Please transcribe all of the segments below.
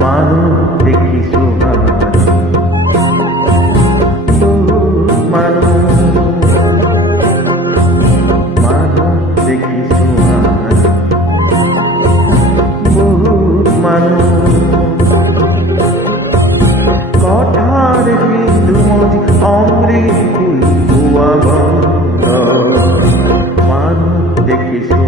মানুষ দেখিছো মানুষ দেখিছো বহুত মানুষ কথার বিন্দু মতি অমৃত ফুল ভুয়া বন্ধ মানুষ দেখিছো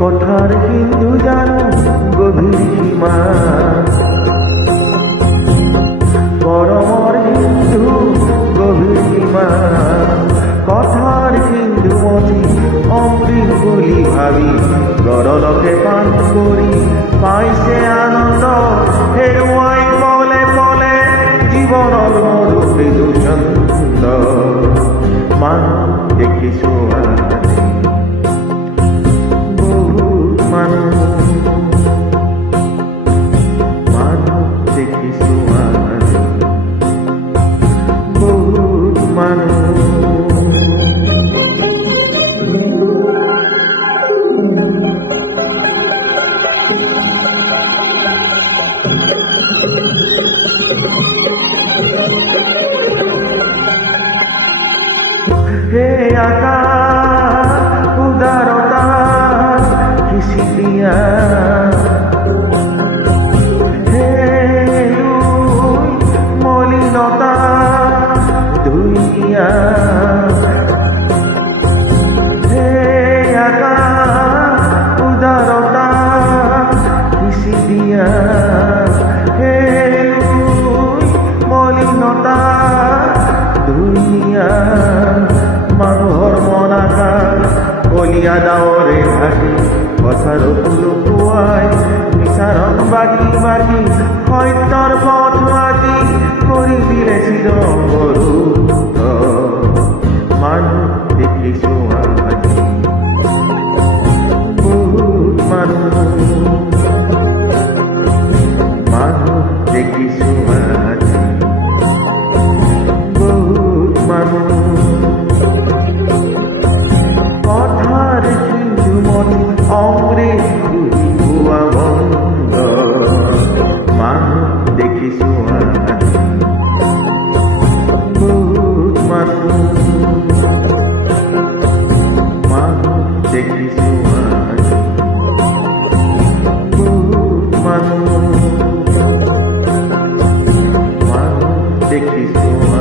কথার কিন্তু জানো গভীর সীমা পরমর কিন্তু গভীর সীমা কথার কিন্তু মতি অমৃত বলি ভাবি গরলকে পান করি পাইছে আনন্দ হেরুয়াই বলে বলে জীবনৰ মরুতে দুষন্দ মান দেখিছো হে আকাশ উদারতা কিসি দিয়া হে মলিনতা ধুই দিয়া হে আকাশ উদারতা কিসি দিয়া হে মলিনতা ধুই দিয়া মানুহৰ মন আকাশ কলীয়া ডাৱৰে ঢাকি কথাৰ লুকুৱাই বিচাৰণ বাকি বাকি সত্যৰ পথ আজি কৰি দিলে চিৰমৰু মানুহ দেখিছো আজি বহুত মানুহ দেখিছো আজি বহুত মানুহ অমৃত ভুয়া বন্ধ মানুষ দেখিছো বহুত মানুষ দেখিছো বহুত মানুষ দেখিছো